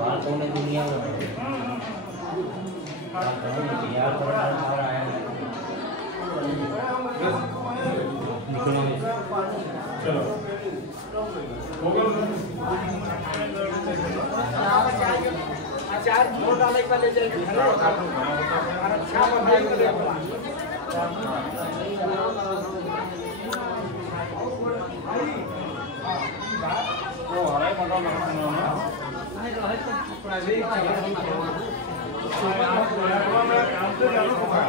बालकों ने दुनिया में चलो आचार वोट डाले का ले जाएगी है ना अच्छा बनाए के लिए वो हमारे मतलब ना नहीं रहे तो प्राइवेट काम से चालू होगा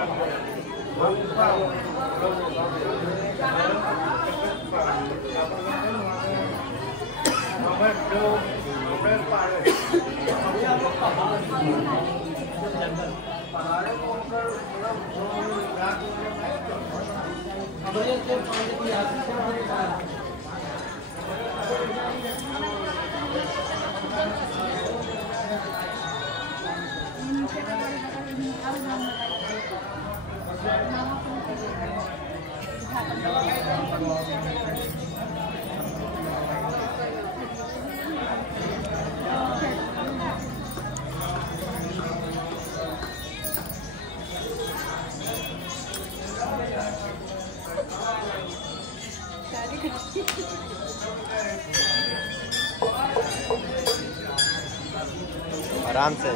आराम से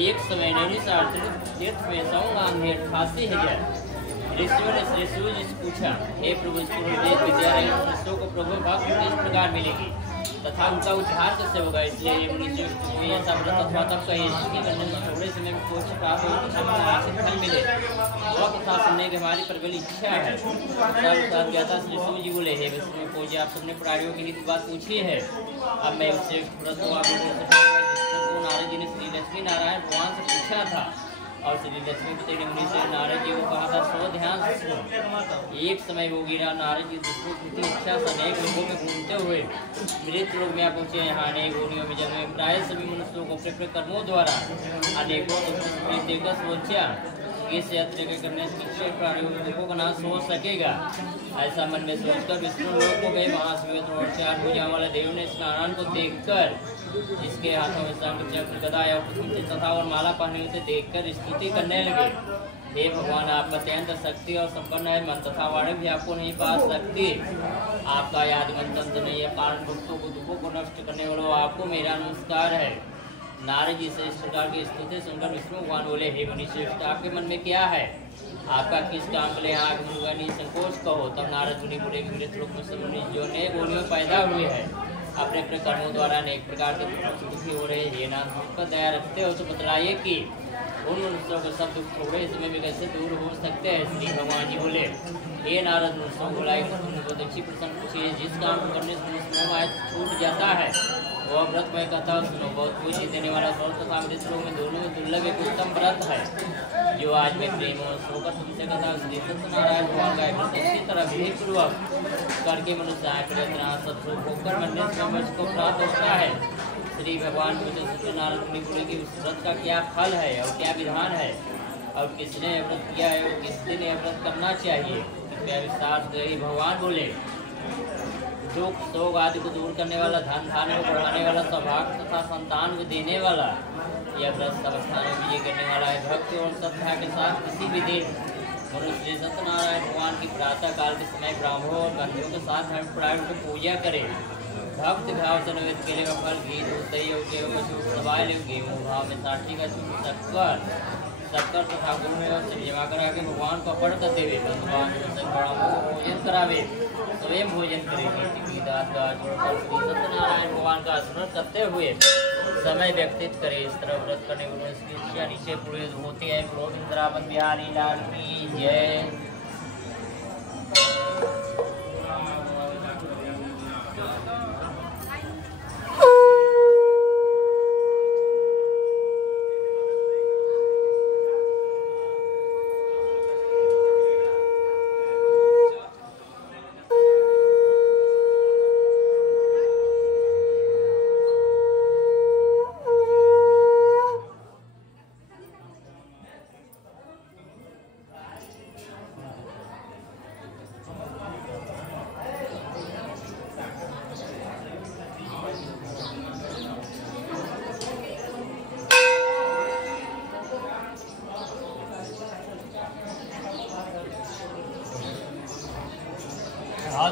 एक समय नहीं खांसी है क्या? ऋषियों ने श्री सूर्य जी से पूछा, हे प्रभु विद्यालयों को प्रभु भक्त किस प्रकार मिलेगी तथा उनका उद्धार कैसे होगा? इसलिए ये मुनि ऐसा तत्वा तब कही करने में थोड़े समय में कोशिश प्राप्त हो फल मिले वह कथा सुनने की हमारी प्रबल इच्छा है। ज्ञाता श्री सूर्य जी बोले, हे विष्णु पूज्य, आप सबने प्राणियों की हित बात पूछी है, अब मैं उससे नारद जी ने श्री लक्ष्मी नारायण भगवान से पूछा था और श्री लक्ष्मी पति ने मुनि से नारद जी को कहा था, सो ध्यान से सुनो। एक समय वो गिरा नारद जी दुष्टों की इच्छा से अनेक लोगों में घूमते हुए मृत लोग में पहुंचे। यहाँ अनेक योनियों में जन्मे प्राय सभी मनुष्यों को अपने कर्मों द्वारा अनेकों देकर सोचा इस यात्रा के करने से प्राणियों को नाश हो सकेगा। ऐसा मन में सोचकर विष्णु लोक को गए। वहाँ से 4 भुजा वाले देव ने इस नारायण को देखकर इसके हाथों में शंख चक्र गदा और तथा और माला पहने हुए देखकर स्तुति करने लगे, हे भगवान, आप अत्यंत शक्ति और संपन्न है, मन तथा वाणी भी आपको नहीं पा सकती। आपका याद मंत्र नहीं है, कारण भक्तों को दुखों को नष्ट करने वालों आपको मेरा नमस्कार है। नारद जी से इस प्रकार की स्तुति सुनकर विष्णु भगवान बोले, हे मुनिश्रेष्ठ, आपके मन में क्या है? आपका किस काम के लिए आग मुनुगा संकोच कहो। तब नारद मुनि बोले, मृत लोक में मुनि जो नए गोलियों पैदा हुए हैं अपने अपने कर्मों द्वारा अनेक प्रकार के दुखी हो रहे हैं, नाथ पर दया रखते हो तो बतलाइए कि उन मनुष्यों के सब दुख थोड़े समय में कैसे दूर हो सकते हैं। इसलिए भगवान जी बोले, हे नारद, मनुष्यों को लाए बहुत अच्छी प्रश्न पूछिए। जिस काम को करने से मनुष्य छूट जाता है वह व्रत मैं कहता हूँ सुनो। बहुत पूछी देने वाला स्वर्ग तथा अमृत लोक में दोनों में दुर्लभ एक उत्तम व्रत है जो आज मैं प्रेम और होकर तुमसे कहता हूँ। श्री सत्यनारायण भगवान का व्रत इसी तरह विधि पूर्वक करके मनुष्य सत्सुख होकर मरने से को प्राप्त होता है। श्री भगवान सत्यनारायण मुनि बोले कि उस व्रत का क्या फल है और क्या विधान है और किसने व्रत किया है और किस दिन यह व्रत करना चाहिए, कृपया विस्तार से। भगवान बोले, दुख शोक आदि को दूर करने वाला, धन धान्य को बढ़ाने वाला, सौभाग्य तथा संतान को देने वाला, यह व्रत सब स्थानों में विजय करने वाला है। भक्ति और श्रद्धा के साथ किसी भी दिन मनुष्य श्री सत्यनारायण भगवान की प्रातः काल के समय ब्राह्मणों और बंधुओं के साथ धर्मपरायण को पूजा करे, भक्त भाव से निवेदित केले का फल, घी, दूध, दही और गेहूं दबाए ले, गेहूं भाव में 60 का शक्कर तथा गुड़ में जमा करा के भगवान को अर्पण करते हुए ब्राह्मणों को भोजन करावे, स्वयं भोजन करेगी। सत्यनारायण भगवान का स्मरण करते हुए समय व्यतीत करे। इस तरह व्रत करने वालों की इच्छा नीचे पूरी होती है। गोविंद बिहारी लाल की जय।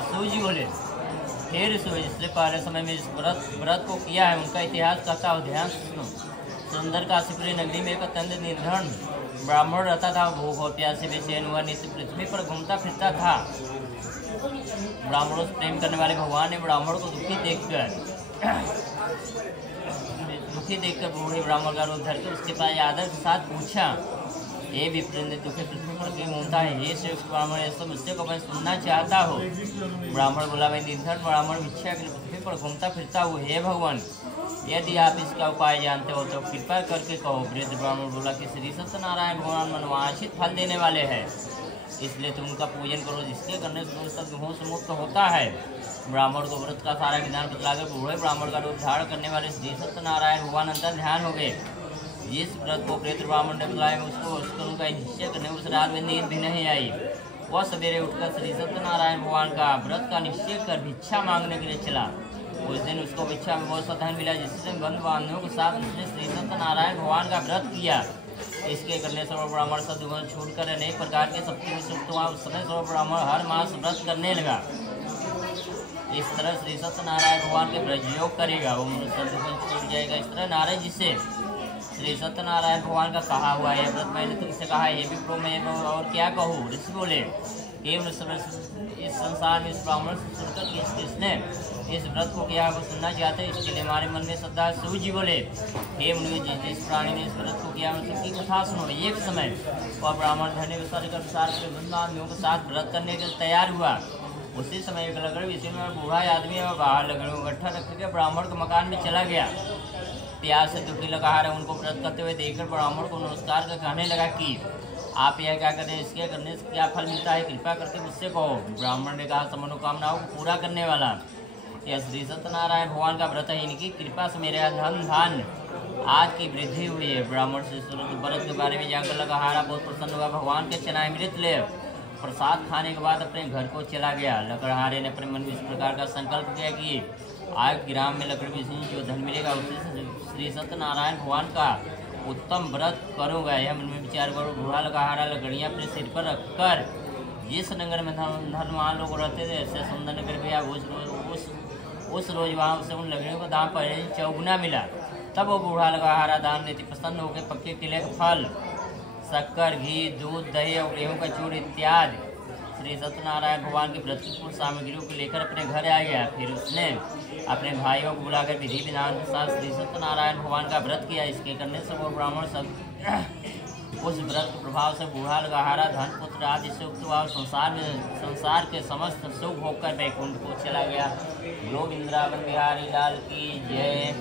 सूजी बोले, फिर सूर्य इसलिए पहले समय में इस व्रत को किया है उनका इतिहास कहता हो, ध्यान सुनो। सुंदर काशीपुरी नगरी में एक अत्यंत निर्धन ब्राह्मण रहता था। भूख और प्यास से बेचैन हुआ नित्य पृथ्वी पर घूमता फिरता था। ब्राह्मणों से प्रेम करने वाले भगवान ने ब्राह्मण को दुखी देखकर बूढ़े ब्राह्मण का रूप धरकर उसके पास आदर के साथ पूछा, ये विप्रेंद्र दुखी पृथ्वी पर क्यों घूमता है? हे श्रेष्ठ ब्राह्मण, ऐसा मुझसे को मैं सुनना चाहता हूँ। ब्राह्मण बोला, मैं निर्धन ब्राह्मण भिक्षा के लिए पृथ्वी पर घूमता फिरता हूँ। हे भगवान, यदि आप इसका उपाय जानते हो तो कृपा करके कहो। वृद्ध ब्राह्मण बोला कि श्री सत्यनारायण भगवान मनवांछित फल देने वाले हैं, इसलिए तुम उनका पूजन करो, जिसके करने से तुम सब दुखों से मुक्त होता है। ब्राह्मण को व्रत का सारा विधान बतलाकर बूढ़े ब्राह्मण का रूप धारण करने वाले श्री सत्यनारायण भगवान अंतर ध्यान हो गए। जिस व्रत को प्रेत ब्राह्मण ने बताया उसको उनका निश्चय करने उस रात में नींद भी नहीं आई। वह सवेरे उठकर श्री सत्यनारायण भगवान का व्रत का निश्चय कर भिक्षा मांगने के लिए चला। उस दिन उसको भिक्षा में बहुत सा धन मिला, जिससे बंधु बांधवों के साथ उसने श्री सत्यनारायण भगवान का व्रत किया। इसके करने से वह ब्राह्मण सब दुगुना छूट कर अनेक प्रकार के शक्ति उस समय से ब्राह्मण हर मास व्रत करने लगा। इस तरह श्री सत्यनारायण भगवान के व्रत योग करेगा, वो मनुष्य छूट जाएगा। इस तरह नारद जी से श्री सत्यनारायण भगवान का कहा हुआ है व्रत मैंने तुमसे कहा है, ये भी प्रो मैं और क्या कहूँ। ऋषि बोले, इस संसार में इस ब्राह्मण से सुनकर किसने इस व्रत को किया वो सुनना चाहते, इसके लिए हमारे मन में श्रद्धा है। शिव जी बोले, हे मुनि, जिस प्राणी ने इस व्रत को किया उसकी कथा सुनो। एक समय वह ब्राह्मण धन्य विसर्ग के अनुसार अपने बंधुओं के साथ व्रत करने के लिए तैयार हुआ। उसी समय एक लकड़ी विषय में बूढ़ा आदमी और बाहर लकड़ियों को इकट्ठा रखकर ब्राह्मण के मकान में चला गया। प्यास से दुखी लगा है उनको व्रत करते हुए देखकर ब्राह्मण को नमस्कार कर कहने लगा कि आप यह क्या करें, इसके करने से क्या फल मिलता है, कृपा करके मुझसे कहो। ब्राह्मण ने कहा, सब मनोकामनाओं को पूरा करने वाला यह श्री सत्यनारायण भगवान का व्रत है, इनकी कृपा से मेरे धन धान आज की वृद्धि हुई है। ब्राह्मण से व्रत के बारे में जानकर लकड़हारा बहुत प्रसन्न हुआ। भगवान के चनामृत ले प्रसाद खाने के बाद अपने घर को चला गया। लकड़हारे ने अपने मन में इस प्रकार का संकल्प किया कि आज ग्राम में लकड़ी बेचने जो धन मिलेगा उससे श्री सत्यनारायण भगवान का उत्तम व्रत करूँगा। यह मन में विचार करो। बूढ़ा लकड़हारा लकड़ियाँ अपने सिर पर रखकर जिस नगर में धनवान लोग रहते थे ऐसे सुंदर नगर गया। उस रोज वहाँ उसे उन लकड़ियों का दाम पहले चौगुना मिला। तब वो बूढ़ा लकड़हारा दान देती प्रसन्न होकर पक्के किले का फल, शक्कर, घी, दूध, दही और गेहूँ का चूड़ इत्यादि श्री सत्यनारायण भगवान के व्रत की पूर्ण सामग्रियों को लेकर अपने घर आ गया। फिर उसने अपने भाइयों को बुलाकर विधि विधान के साथ श्री सत्यनारायण भगवान का व्रत किया। इसके करने से वो ब्राह्मण सब उस व्रत के प्रभाव से बूढ़ा लकड़हारा धन पुत्र आदि से उक्त हुआ। संसार के समस्त सुख होकर वैकुंठ को चला गया। गोविंद बिहारी लाल की जय।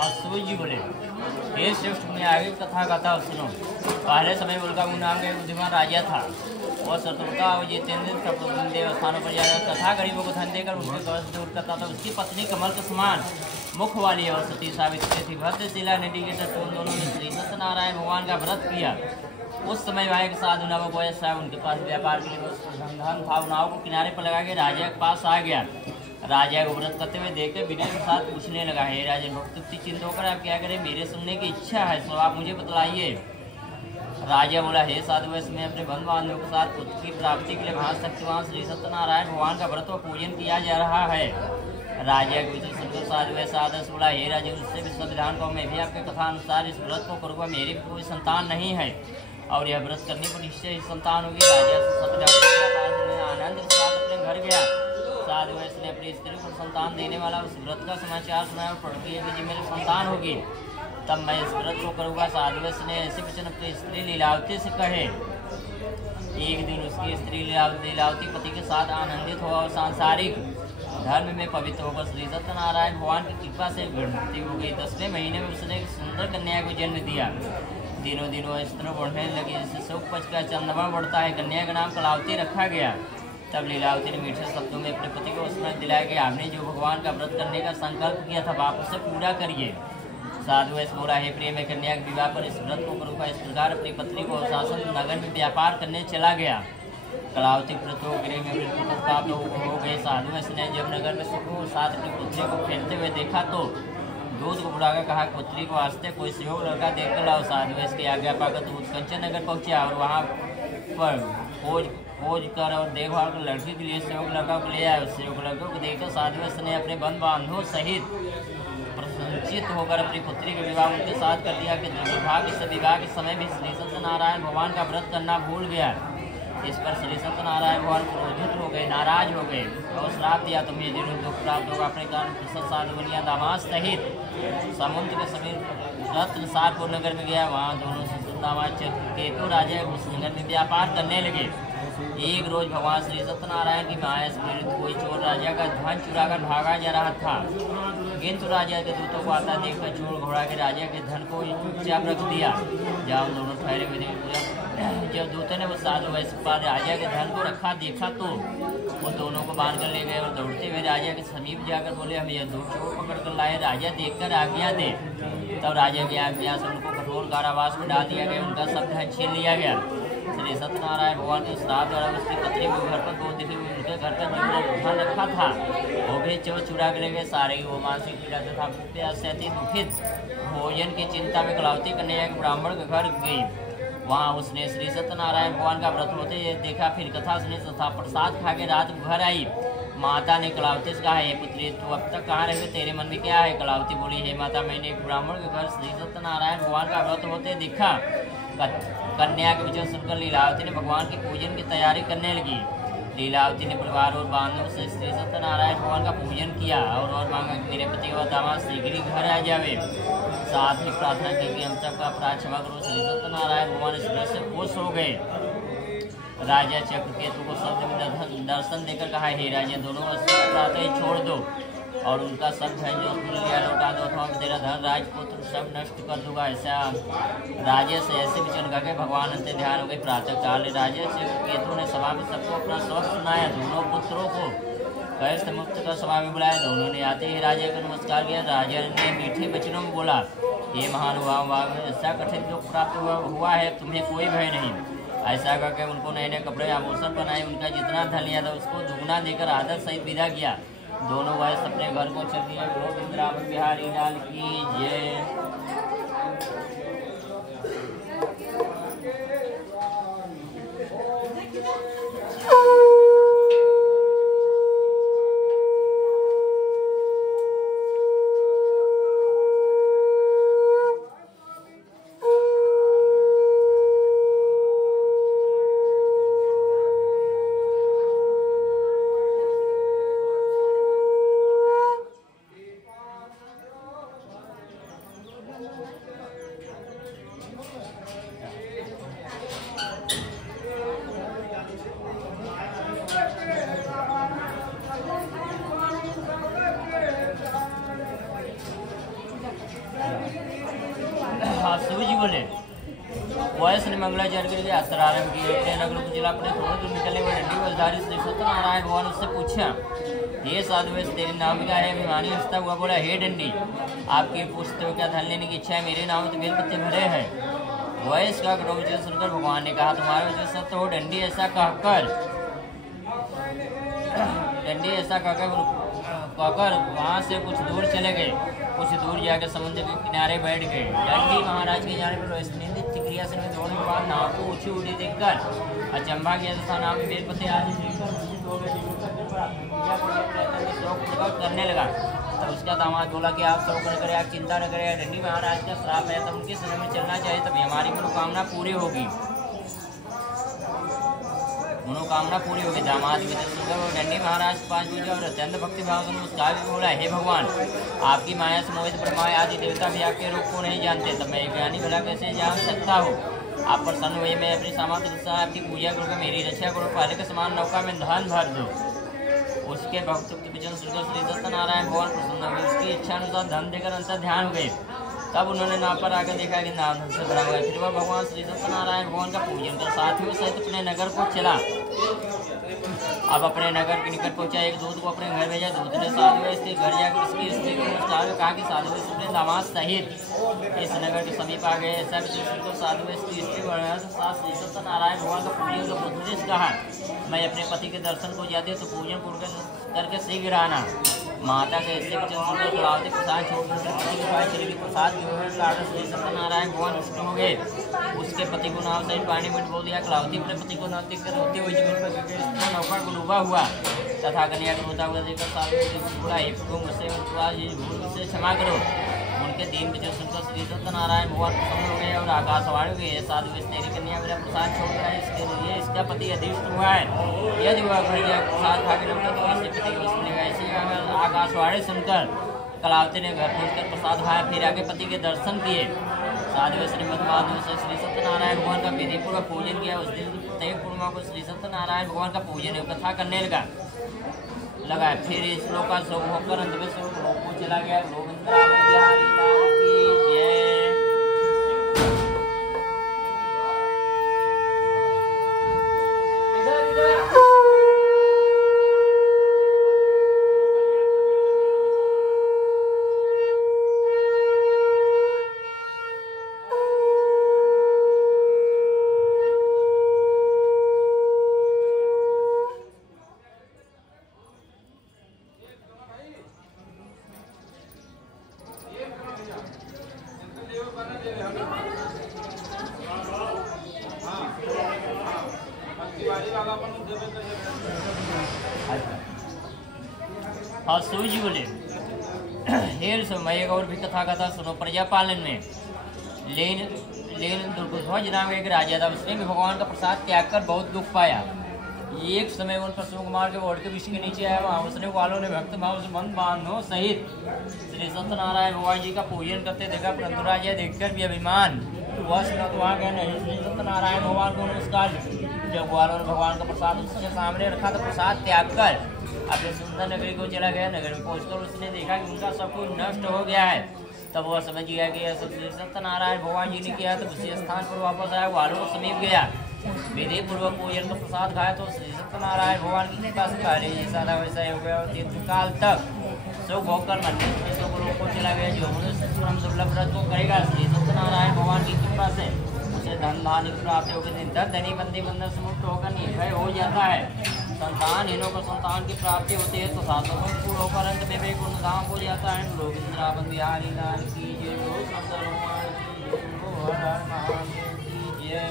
और सूर्य जी बोले, हे श्रेष्ठ, मैं आगे कथा गाता हूँ, सुनो। पहले समय उल्का नाम का एक बुद्धिमान राजा था। वह शत्रुता और जितेंद्र देवस्थानों पर जाकर तथा गरीबों को धन देकर उसके कष्ट दूर करता था। उसकी पत्नी कमल के समान मुख वाली और सती सावित्री थी। भद्रशिला नदी के तट उन दोनों ने श्री सत्यनारायण भगवान का व्रत किया। उस समय वहाँ एक साधु नवक वैश्य उनके पास व्यापार के लिए धन था। नाव को किनारे पर लगा के राजा के पास आ गया। राजा को व्रत करते हुए देखकर विनय के साथ पूछने लगा, हे राजन, भक्ति चिंता होकर आप क्या करें? मेरे सुनने की इच्छा है, तो आप मुझे बतलाइए। राजा बोला, हे साधु, मैं अपने बंधु बांधवों के साथ पुत्र की प्राप्ति के लिए महाशक्तिवान श्री सत्यनारायण भगवान का व्रत और पूजन किया जा रहा है। राजा के विषय सुनकर साधु ऐसा आदर्श बोला, हे राजा, उससे भी संविधान को मैं भी आपके कथा अनुसार इस व्रत को करूँगा। मेरी भी कोई संतान नहीं है और यह व्रत करने पर निश्चय ही संतान होगी। राजा से सत्यनारायण आनंद के साथ अपने घर गया। साधु वैश्य ने अपनी स्त्री को संतान देने वाला उस व्रत का समाचार सुनाया और पढ़ती है कि मेरी संतान होगी तब मैं इस व्रत को करूँगा। साधु वैश्य ने ऐसे वचन अपनी स्त्री लीलावती से कहे। एक दिन उसकी स्त्री लीलावती पति के साथ आनंदित हुआ और सांसारिक धर्म में पवित्र होकर श्री सत्यनारायण भगवान की कृपा से गृहवती हो गई। 10वें महीने में उसने एक सुंदर कन्या को जन्म दिया। दिनों दिनों स्त्र बढ़ने लगी, जिससे शोक पच का चंद्रमा बढ़ता है। कन्या का नाम कलावती रखा गया। तब लीलावती ने मीठे शब्दों में अपने पति को स्मरण दिलाया कि आपने जो भगवान का व्रत करने का संकल्प किया था, आप उसे पूरा करिए। साधु ऐसा बोला, हे प्रिय, मैं कन्या के विवाह पर इस व्रत को करूँगा। इस प्रकार अपनी पत्नी को शासन नगर में व्यापार करने चला गया। कलावती प्रतो गृह में प्राप्त हो गए। साधु ऐसे ने जब नगर में सुख और साथ अपनी पुत्री को खेलते हुए देखा तो दूध को बुलाकर कहा, पुत्री को वास्ते कोई सहयोग लड़का देखकर लाओ। साधु इसकी आज्ञा पाकर दूध कंचन नगर पहुँचा और वहाँ पर खोज कर और देखभाल कर लड़की के लिए सहयोग लड़का को ले आए। उस सहयोग लड़कों को देखकर साधु ने अपने बंधु बांधवों सहित प्रसन्नचित होकर अपनी पुत्री का विवाह उनके साथ कर दिया कि दुर्भाग्य से विवाह के समय भी श्री सत्यनारायण भगवान का व्रत करना भूल गया। इस पर श्री सत्यनारायण भगवान क्रोधित हो गए, नाराज हो गए और श्राप दिया, तुम्हें जरूर दुख प्राप्त होगा। अपने कारण साधु बनिया दामाद सहित समुद्र के समीप रत्न सारपुर नगर में गया। वहाँ दोनों दामाद केतु राजा उस नगर में व्यापार करने लगे। एक रोज भगवान श्री सत्यनारायण की माया से प्रेरित कोई चोर राजा का धन चुराकर भागा जा रहा था, किंतु राजा के दूतों को आता देखकर चोर घोड़ा के राजा के धन को चुपचाप रख दिया। जब दोनों ठहरे हुए थे, जब दूतों ने वो साधु वैश्य पर राजा के धन को रखा देखा तो वो दोनों को बांध कर ले गए और दौड़ते हुए राजा के समीप जाकर बोले, हम यह दो चोर पकड़ कर लाए। राजा देखकर आज्ञा दे। तब राजा की आज्ञा से उनको कठोर कारावास में डाल दिया गया। उनका सब धन छीन लिया गया। श्री सत्यनारायण भगवान के श्राप द्वारा उसकी पत्नी को घर पर बहुत दिखी हुई। उनके घर पर जो धन रखा था वो भी चोर चुरा के ले गए। सारे वो मानसिक पीड़ा तथा प्यास से अति दुखित भोजन की चिंता में कलावती कन्या एक ब्राह्मण के घर गई। वहाँ उसने श्री सत्यनारायण भगवान का व्रत होते देखा। फिर कथा सुनी तथा प्रसाद खा के रात घर आई। माता ने कलावती से कहा, हे पुत्री, तू अब तक कहाँ रहे? तेरे मन में क्या है? कलावती बोली, हे माता, मैंने एक ब्राह्मण के घर श्री सत्यनारायण भगवान का व्रत होते देखा। कन्या के वचन सुनकर लीलावती ने भगवान के पूजन की तैयारी करने लगी। लीलावती ने परिवार और बांधवों से श्री सत्यनारायण भगवान का पूजन किया और मांगा कि मेरे पति और दामाद शीघ्र ही घर आ जावे। साथ ही प्रार्थना की कि हम सबका अपराध क्षमा करो। श्री सत्यनारायण भगवान इस व्रत से खुश हो गए। राजा चक्रकेतु को शब्द में दर्शन देकर कहा, हे राजा, दोनों अपराध ही छोड़ दो और उनका सब धन जो लिया लौटा दो, अथवा तेरा धन राजपुत्र सब नष्ट कर दूंगा। ऐसा राजा से ऐसे वचन करके भगवान अंत ध्यान हो गए। प्रातः काल राजा चक्रकेतु ने सभा में सबको अपना सबक सुनाया। दोनों पुत्रों को कैश मुक्त कर सभा में बुलाया। दोनों ने आते ही राजा को नमस्कार किया। राजा ने मीठे वचनों में बोला, ये महानुभाव, ऐसा कठिन दुख प्राप्त हुआ है, तुम्हें कोई भय नहीं। ऐसा करके उनको नए नए कपड़े आभूषण बनाए। उनका जितना धन लिया था उसको दुगना देकर आदर सहित विदा किया। दोनों वैश्य अपने घर को चल दिया। गोविंद बिहारी लाल की जय। मंगलाचरण के लिए यात्रा आरंभ की। अपने नगर को जिला अपने थोड़े दूर निकलने में डंडी बलधारी श्री सत्यनारायण भगवान उससे पूछा, ये साधु वैसे तेरे नाम क्या है? अभिमानी हंसता हुआ बोला, हे डंडी, आपके पूछते हो क्या धन लेने की इच्छा है? मेरे नाम तो बेलपत्ते भरे हैं। वयस का क्रोध सुनकर भगवान ने कहा, तुम्हारे वजह सत्य हो। डंडी ऐसा कहकर वहाँ से कुछ दूर चले गए। कुछ दूर जाकर समुद्र के किनारे बैठ गए। डंडी महाराज के जाने पर स्निग्ध क्रिया से दौड़ने के बाद नाव को ऊंची उड़ी देखकर अचंभा किया तथा नाव में बेलपत्ते आदि करने लगा। तो उसका दामाद बोला कि आप शोक न करें, आप चिंता न करें, डंडी महाराज का श्राप है, तब उनके समय में चलना चाहिए, तभी हमारी मनोकामना पूरी होगी। दामाद डंडी महाराज के पास पूछा और अत्यंत भक्ति भाव से मुस्कुरा भी बोला, हे भगवान, आपकी माया से मोहित ब्रह्मा आदि देवता भी आपके रूप को नहीं जानते, तब मैं ज्ञानी भला कैसे जान सकता हूँ? आप प्रसन्न हुए, मैं अपनी सामर्थ्य अनुसार आपकी पूजा करूँगा, मेरी रक्षा करो, पहले के समान नौका में धन भर दो। उसके भक्त वचन सुनकर श्री सत्यनारायण भगवान प्रसन्न हुए, उसकी इच्छा अनुसार धन देकर अंतर ध्यान हो गए। तब उन्होंने नाव पर आकर देखा कि नाव धन से भरा हुआ है। फिर वह भगवान श्री सत्यनारायण भगवान का पूजन कर साथियों सहित अपने नगर को चला। अब अपने नगर के निकट पहुंचा, एक दूत को अपने घर भेजा। दूत ने साधु इसके घर जाकर उसकी स्त्री को नमस्कार में कहा कि साधु अपने दामाद सहित इस नगर के समीप आ गए। ऐसा तो साधु इसकी स्त्री श्री सत्यनारायण भगवान का पूजन का उपदेश कहा, मैं अपने पति के दर्शन को जाती तो पूजन पूर्ण करके शीघ्र आना। माता के ऐसे कलावती प्रसाद छोड़कर पति के पास चलेगी। प्रसाद श्री सत्यनारायण भगवान रुष्ट हो गए। उसके पति को नाव से पानी में बोल दिया। कलावती अपने पति को न देखकर होते हुए जमीन पर नौका को डूबा हुआ तथा कन्या को रोता हुआ देखकर साधु बोला, हे प्रभु, मुझसे क्षमा करो। उनके दीन वचन सुनकर श्री सत्यनारायण भगवान प्रसन्न हो गए और आकाशवाणी हो गए, साधु तेरी कन्या मेरा प्रसाद छोड़ रहा है, इसके लिए इसका पति अधिष्ट हुआ है। यदि वह घर जाकर प्रसाद खा के लौटा तो इसके पति को सुनेगा। ऐसे आकाशवाणी सुनकर कलावती ने घर पहुंचकर प्रसाद खाया, फिर आगे पति के दर्शन किए। साधु श्रीमद माधव से श्री सत्यनारायण भगवान का विधिपूर्वक पूजन किया। उस दिन प्रत्येक पूर्णिमा को श्री सत्यनारायण भगवान का पूजन कथा करने लगा। फिर इस श्लोक का शोक होकर अंत में लोक को चला गया। और सूर्य जी बोले, हेर मैं एक और भी कथा सुनो। प्रजापालन में लेन दुर्गध्वज नाम एक राजा था। उसने भी भगवान का प्रसाद त्याग कर बहुत दुख पाया। एक समय उन पर कुमार के ओढ़ के विष के नीचे आया। वहाँ उसने वालों ने भक्त भाव से मन बांधो सहित श्री सत्यनारायण भगवान जी का पूजन करते देखा, परंतु राजा देखकर भी अभिमान वश न वहाँ गए नहीं। श्री सत्यनारायण भगवान को नमस्कार। जब वालों ने भगवान का प्रसाद उसके सामने रखा तो प्रसाद त्याग कर अपने सुंदर नगरी को चला गया। नगर में पहुंचकर उसने देखा कि उनका सब कुछ नष्ट हो गया है। तब वह समझ गया कि ऐसा श्री सत्यनारायण भगवान जी ने किया। तो उसी स्थान पर वापस आया, वालों को समीप गया, विधि पूर्वक पूजन का प्रसाद खाया। तो श्री सत्यनारायण भगवान की कृपा से पहले जैसा था वैसा हो गया। और दीर्घकाल तक सुख होकर मंदिर को चला गया। जो मनुष्य दुर्लभ व्रत को करेगा श्री सत्यनारायण भगवान की कृपा से उसे धन धान्य प्राप्त होकर निर्धन धनी बंदी बंधन से मुक्त होकर निर्भय हो जाता है। संतानहीनों को संतान की प्राप्ति होती है तो सातों पूर्ण होकर अंत में वैकुंठ धाम हो जाता है। लोग इंद्रावन बिहारी लाल की जय,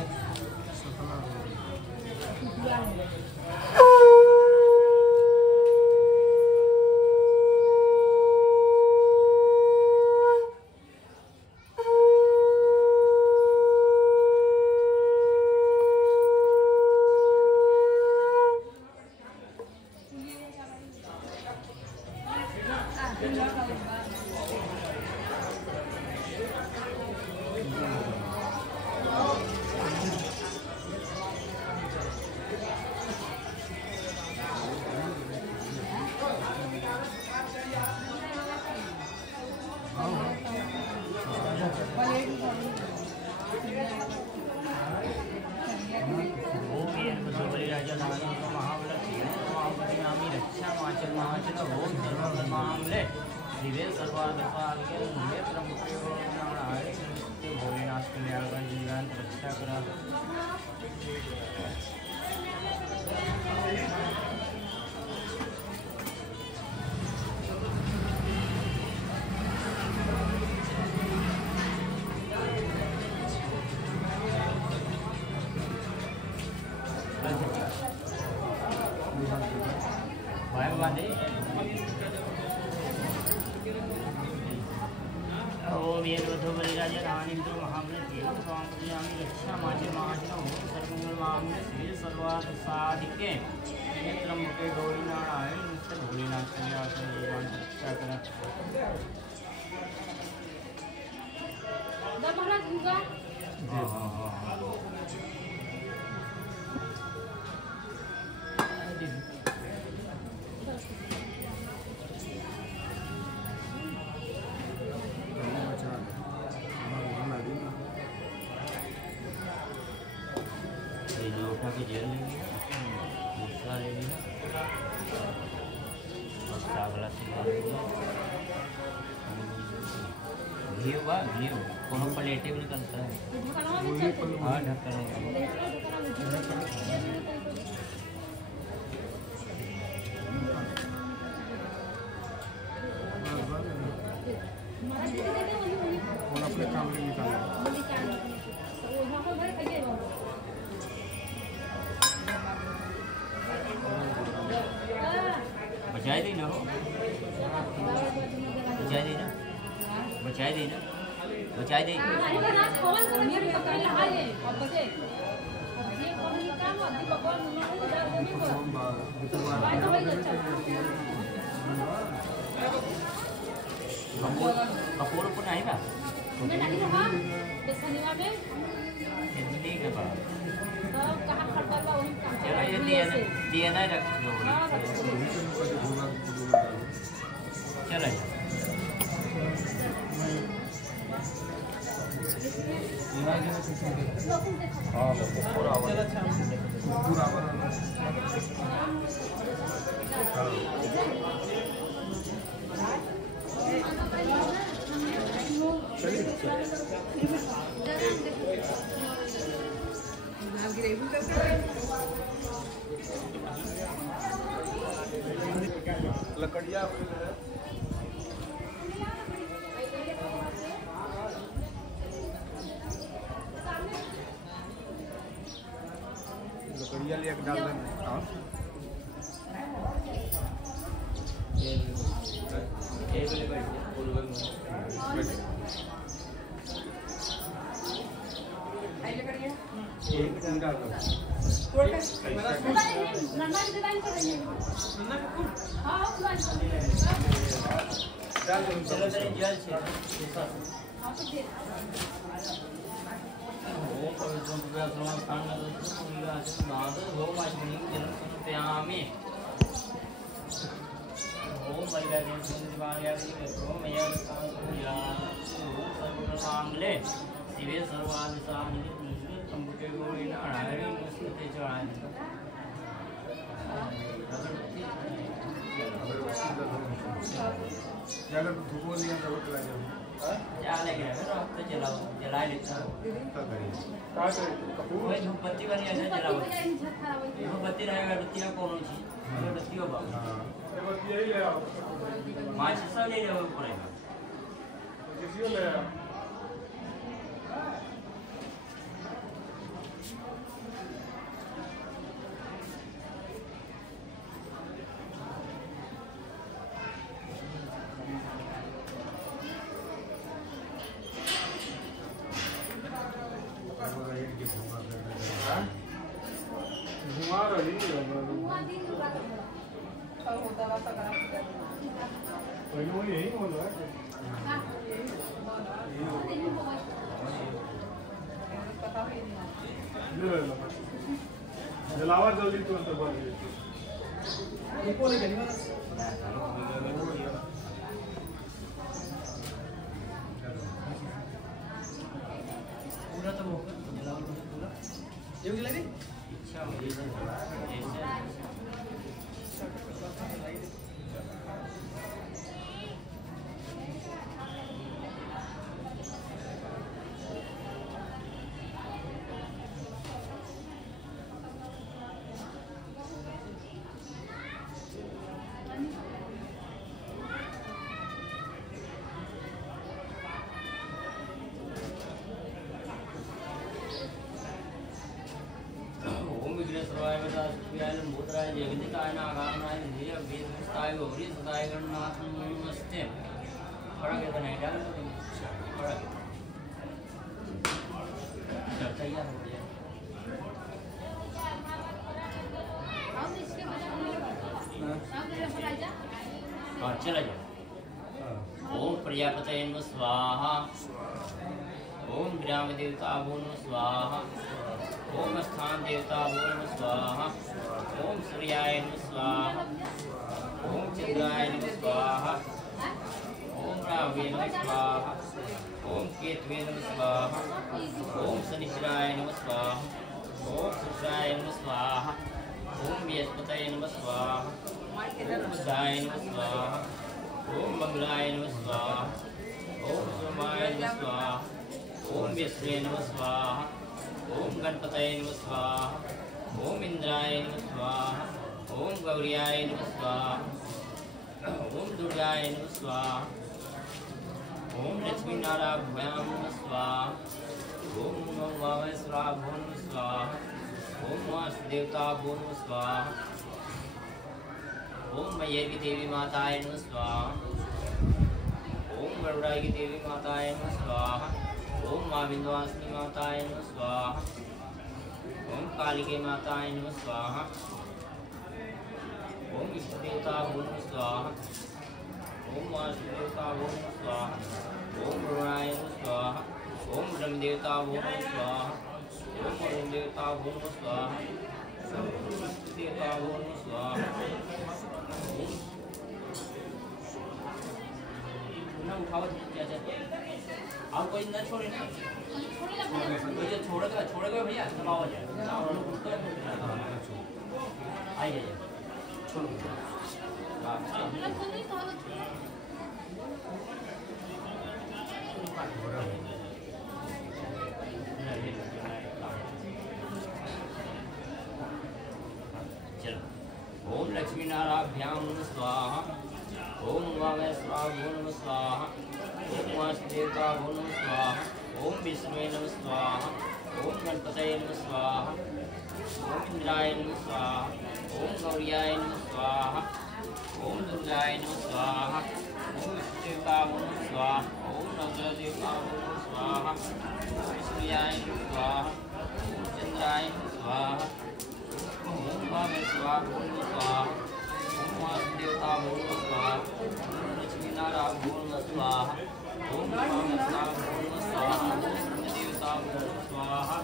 निश्चल महाचल ओम सर्वधर्मामले दिव्य सर्वाधिकारिके नेत्र मुखे नारायण नित्य भोलेनाथ कल्याणकर जीवन रक्षा करा ओम ये रोधो बलिराज रानिंद्र महामने देव स्वामी रक्षा माजे महाजन ओम सर्वमंगल मामले श्री सर्वार्थ साधिके नेत्रम मुखे गौरी नारायण नित्य भोलेनाथ कल्याणकर जीवन रक्षा करा महाराज होगा उठा के जेल ले गुस्सा ले लिया और सागला घी हुआ घी कोनो प्लेटे भी निकलता है हाँ ढक्कन अपने काम में निकाल बचाई दी ना हो बचाई दी ना बचाई दी ना बचाई दी कपूर ऊपर नहीं था चलो ये दिया ना रख दो चलो लकड़िया लकड़िया ले डाल देना मामले दिव्य सर्वाधिशानी तंबुके गौरी नारायण स्मृति चढ़ाए अगर धूप लिया तो चला जाएगा तो जलाओ जला लेता वही धूपबत्ती वाली ऐसा जलाओ धूपबत्ती रहेगा बत्तियाँ कौन सी बत्ती होगा माचिस ले जाओ ऊपर जलावा जल्दी तो अंतर बोल पूरा तो होगा जलाओ पूरा ये भी लगे इच्छा हो विदाय लंबोदराय जगदिताय नागानाय निधि वेदस्ताय गौरी सदाय गणनाथ नमस्ते। खड़ा के नहीं डाल खड़ा तैयार हो गया। हाँ चला जाओ। ओम प्रजापतये नमः स्वाहा। ओम ग्राम देवता भो नमः स्वाहा। ओम स्थान देवता भो नमः स्वाहा। ओम सूर्याय नमः स्वाहा। ओम चंद्राय नमः स्वाहा। ओम राहवे नमः स्वाहा। ओम केतवे नमः स्वाहा। ओम शनिश्चराय नमः स्वाहा। ओम शुक्राय नमः स्वाहा। ओम बृहस्पतये नमः स्वाहा। ओम बुधाय नमः स्वाहा। ओम मंगलाय नमः स्वाहा। ओम सोमाय नमः स्वाहा। ओम विष्णुवे नमः स्वाहा। ओम गणपतये नमः स्वाहा। ओम इंद्राय नमः स्वाहा। ओम गौरियाय नमः स्वाहा। ओम दुर्गाय नमः स्वाहा। ओम लक्ष्मी नारायणाभ्यां नमः स्वाहा। ओम नमो वामहेश्वराय नमः स्वाहा। ओम वासुदेवता भो नमः स्वाहा। ओम मैयर की देवी माताय नमः स्वाहा। ओम गरुड़ाई की देवी माताय नमः स्वाहा। ओम माँ विंध्यवासिनी माताय नमः स्वाहा। ओम कालिके माताय नमः स्वाहा। ओम इष्ट देवता भो नमः स्वाहा। ओम वासुदेवता भो नमः स्वाहा। ओम वरुणाय नमः स्वाहा। ओम ब्रह्म देवता भो नमः स्वाहा। ओम वरुण देवता भो नमः स्वाहा। ओम देवता भो नमः स्वाहा। उठाओ आप कोई न छोड़े छोड़ेगा भैया दबाव जाए आइए छोड़ो चलो। ओम लक्ष्मी नारायणाभ्यां नमः स्वाहा। ओम वामहेश्वराय नमः स्वाहा। ओम वासुदेवता भो नमः स्वाहा। ओम विष्णुवे नमः स्वाहा। ओम गणपतये नमः स्वाहा। ओम इंद्राय नमः स्वाहा। ओम गौरियाय नमः स्वाहा। ओम दुर्गाय नमः स्वाहा। ओम विष्णुदेवता भो नमः स्वाहा। ओम नवग्रहदेवता भो नमः स्वाहा। ओम सूर्याय नमः स्वाहा। ओम चंद्राय नमः स्वाहा। ओम वामहेश्वराय नमः स्वाहा। ओम वासुदेवता भो नमः स्वाहा। ओम लक्ष्मी नारायणाय नमः स्वाहा। ओम वामहेश्वराय नमः स्वाहा। ओम ब्रह्मदेवता भो नमः स्वाहा।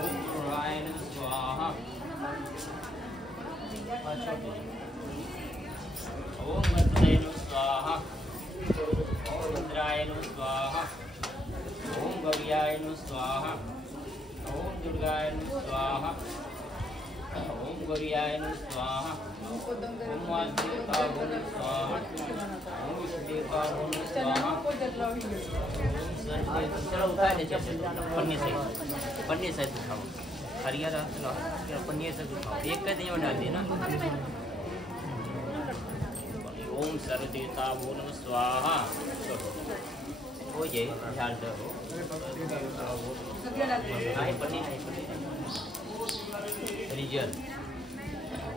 ओम गुरुराय नमः स्वाहा। ओम गणपतये नमः स्वाहा। ओम इंद्राय नमः स्वाहा। ओम गौरियाय नमः स्वाहा। ओम दुर्गाय नमः स्वाहा। ओम गौरियाय नमः स्वाहा। ओम वासुदेवता भो नमः स्वाहा। ओम विष्णुदेवता भो नमः स्वाहा। चलो उठाए नीचे पन्नी से उठाओ हरिया पन्नी से उठाओ एक कहते हैं डाल दिए ना। ओम सर्वदेवता भो नमः स्वाहा। हो जाए ध्यान दो पन्नी रिजल।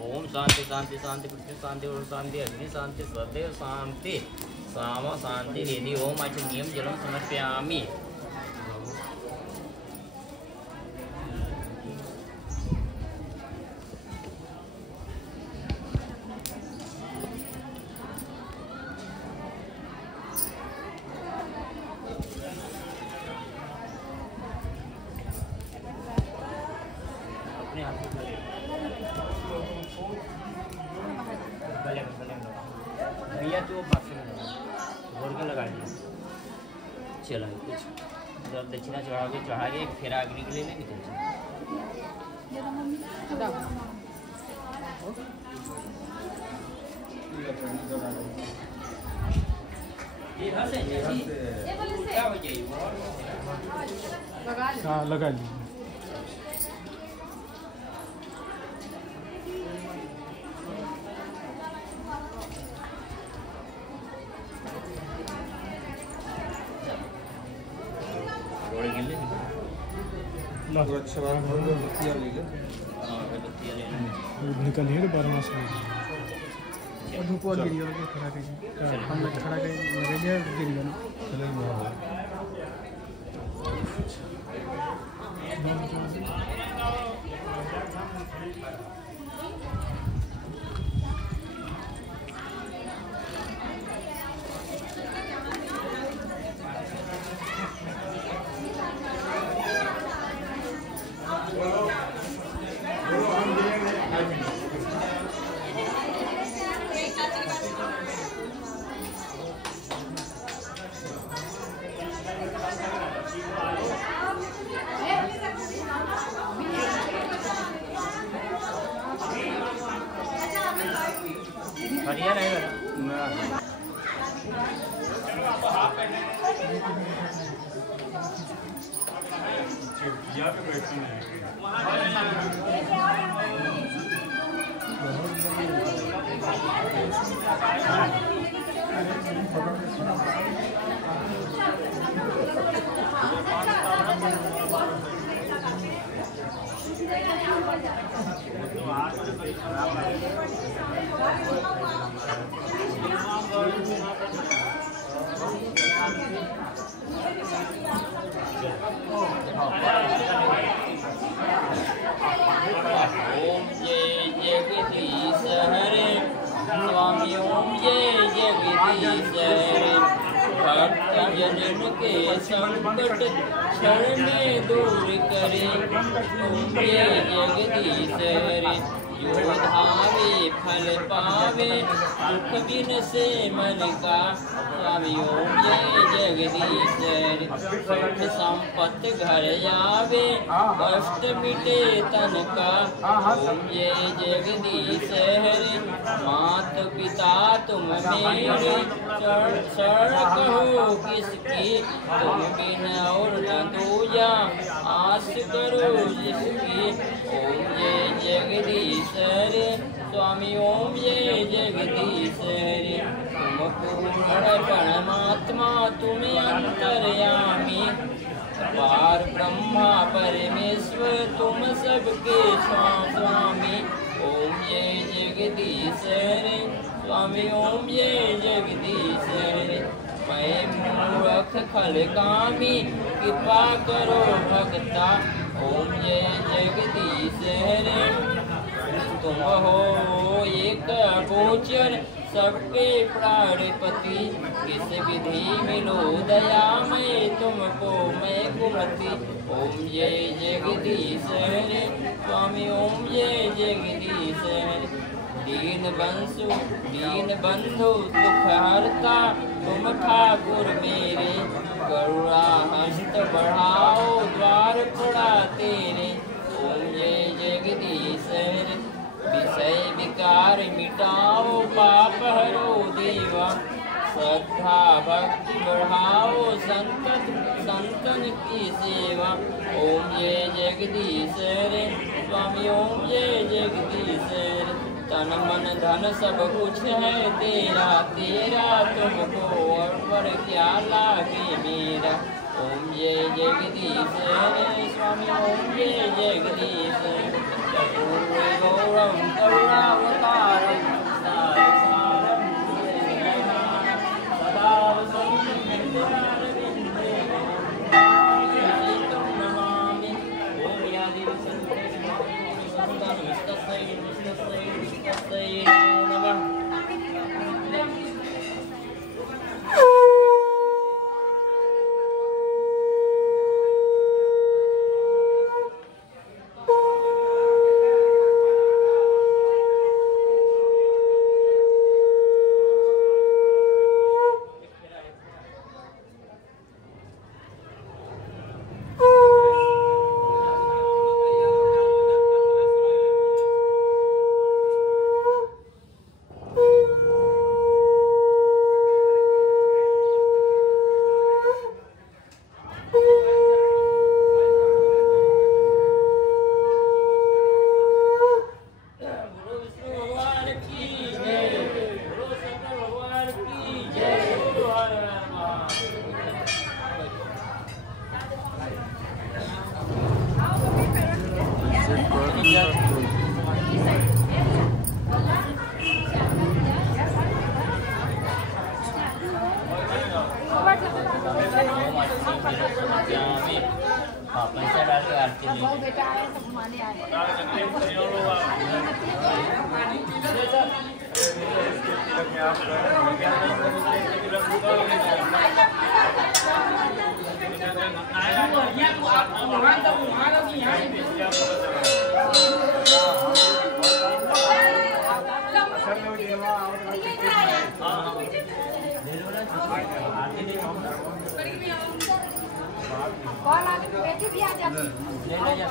ओम शांति शांति शांति पृथ्वी शांति और शांति अग्नि शांति सदैव शांति सामा शांति रेदी। ओम आचमनीयम जलम समर्पयामि। अपने हाथ भैया तो बाकी घोर के लगा दिया। चला कुछ उधर दक्षिणा चढ़ा के फिर अग्नि के लिए नहीं निकल लगा ली। अच्छा निकल है 12 मास में और धूप और गिरी और खड़ा करिए हम लोग खड़ा करिए लगे जाए गिर गया बढ़िया रहेगा ओम जय जगदीश हरे स्वामी ओम जय जगदीश हरे भक्त जनन के संकट क्षण में दूर करे ओम जय जगदीश हरे जो धावे फल पावे दुख बिन से मन का स्वामी ओम जय जगदीश हरे सुख संपत्ति घर आवे कष्ट मिटे तन का ओम जय जगदीश हरे मात पिता तुम मेरे शरण कहो किसकी तुम बिन और न दूजा आस करो जिसकी ओम जय जगदीश हरे स्वामी ओम जय जगदीश हरे तुम पूर्ण परमात्मा तुम अंतर्यामी पार ब्रह्मा परमेश्वर तुम सबके स्वामी ओम जय जगदीश हरे स्वामी ओम जय जगदीश हरे मैं मूर्ख खल कामी कृपा करो भक्ता ओम जय जगदीश हरे तुम हो एक गोचर सबके प्राणपति किस विधि मिलो दया में तुमको मैं कुमति ओम जय जगदीश हरे स्वामी ओम जय जगदीश हरे दीन बंधु दुख हरता तुम ठाकुर मेरे करुणा हस्त बढ़ाओ द्वार खुला तेरे ओम जय जगदीश हरे विषय विकार मिटाओ पाप हरो देवा श्रद्धा भक्ति बढ़ाओ संतन की सेवा ओम जय जगदीश हरे स्वामी ओम जय जगदीश हरे तन मन धन सब कुछ है तेरा तुमको और पर क्या लागे मेरा ओम जय जगदीश हरे स्वामी ओम जय जगदीश हरे गौरम करुणावतारम सारसारम सदा नमामि ओम यादिव संतै नमः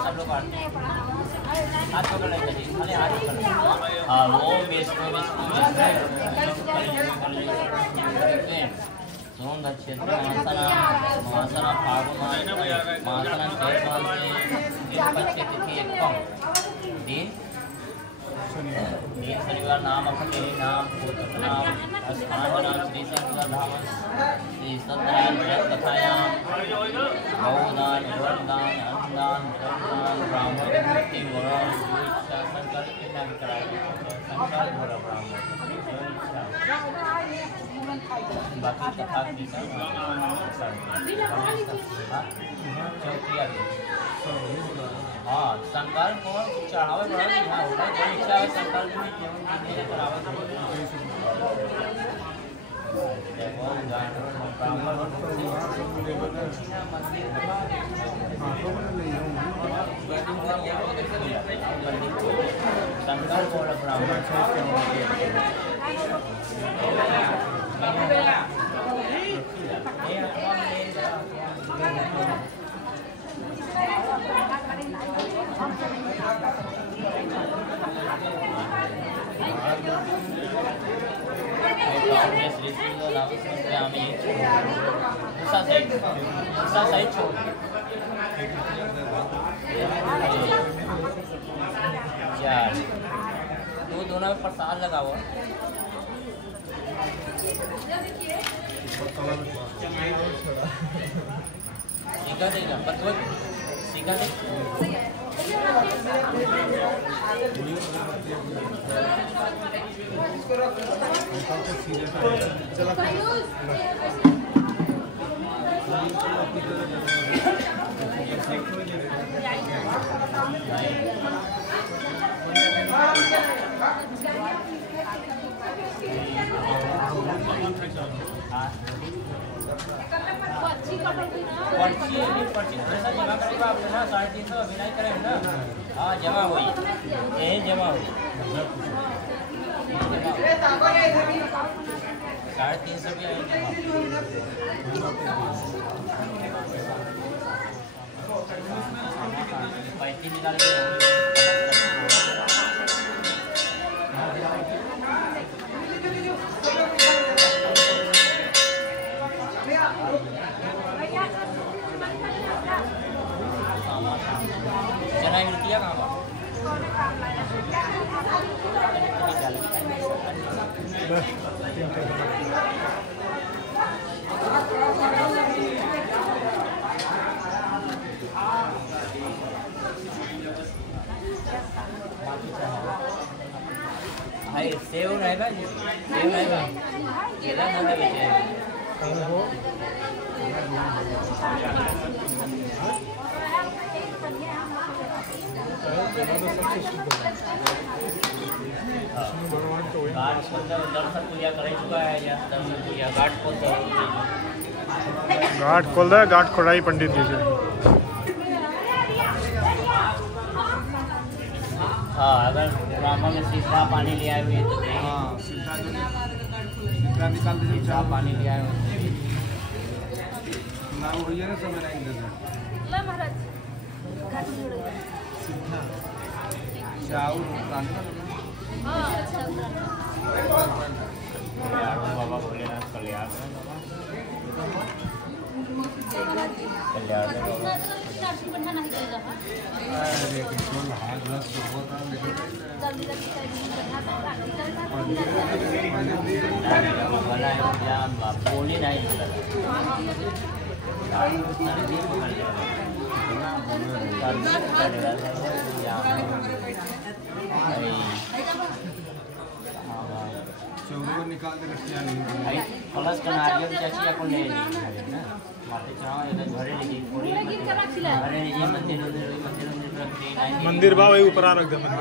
सब लोग हाथ पकड़ लेंगे जी, खाली हाथ पकड़। हाँ वो विष्णु सोम क्षेत्र महासना फागुन महासना तिथि दिन शनिवार नाम अपने नाम नाम स्थान नाम श्री संतधाम श्री सत्यनारायण कथायाम गौदान वरदान अन्नदान धर्मदान ब्राह्मण मुक्ति वरण इच्छा संकल्प के नाम कराए संकल्प वरण ब्राह्मण बाकी कथा की हाँ संकल्प को चढ़ावे बड़ा यहाँ होता है जो इच्छा है संकल्प में केवल जिन्हें करावे संकल्प और ब्राह्मण तो दोनों में प्रसाद लगाओ सीखा देगा बतवा सीखा दे पर्ची पैसा जमा करेगा आप ना 350 अभिनय करेंगे ना हाँ जमा हुई यही जमा हुई 350 पैंतीस निकाल के चना मिलती कहाँ भाई सेव रहेगा सेव रहेगा केला ना बेचेगा घाट खोल रहा है घाट खोड़ाई पंडित जी से। हाँ अगर ब्राह्मण में सीधा पानी ले आए हुए तो हाँ सीधा निकाल दीजिए सीधा पानी ले आए हुए नाम हुई है ना समय नहीं बाबा भोलेनाथ कल्याण बोली नहीं निकाल के रखिया प्लस का नारियल चाची अपन ले लीजिए ना माते चाहो घरे लीजिए घरे लीजिए मंदिर मंदिर बा वही ऊपर रख दे मंदिर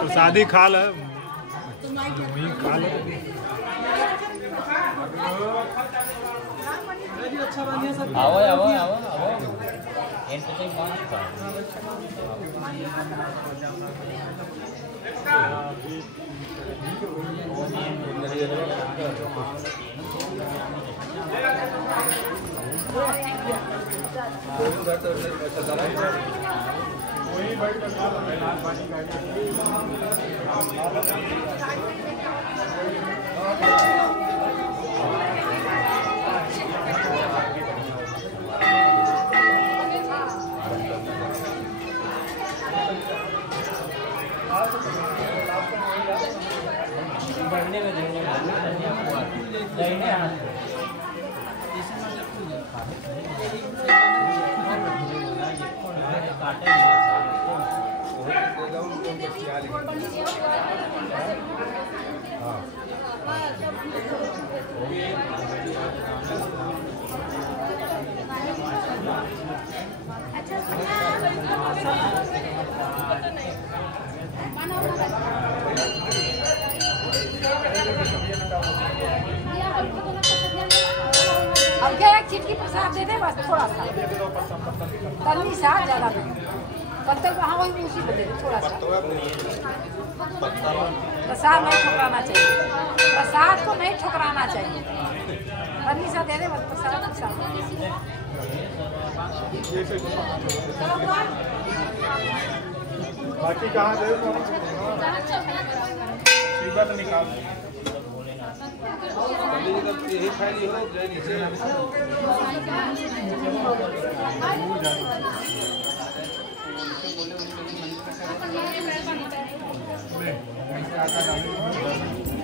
प्रसादी खा ल खा ल आओ आओ आओ आओ एंड तो सही बात बढ़ने में देने हाथ अब क्या एक चिटकी प्रसाद दे दे बस थोड़ा सा तन्नी सा ज्यादा नहीं पत्तल वहाँ वही उसी पे दे दे थोड़ा सा प्रसाद नहीं ठुकराना चाहिए प्रसाद को नहीं ठुकराना चाहिए तन्नी सा दे दे बस प्रसाद के साथ बाकी कहाँ दे तो निकाल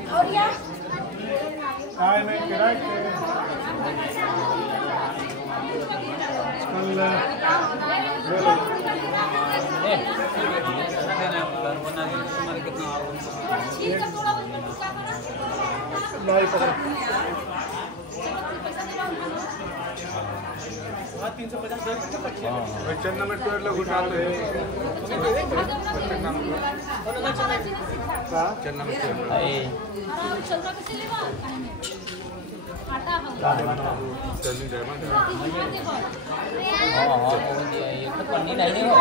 और या नहीं किराए चंदा में टोटल घुटा लो चंदा में ये तो पन्नी नहीं हो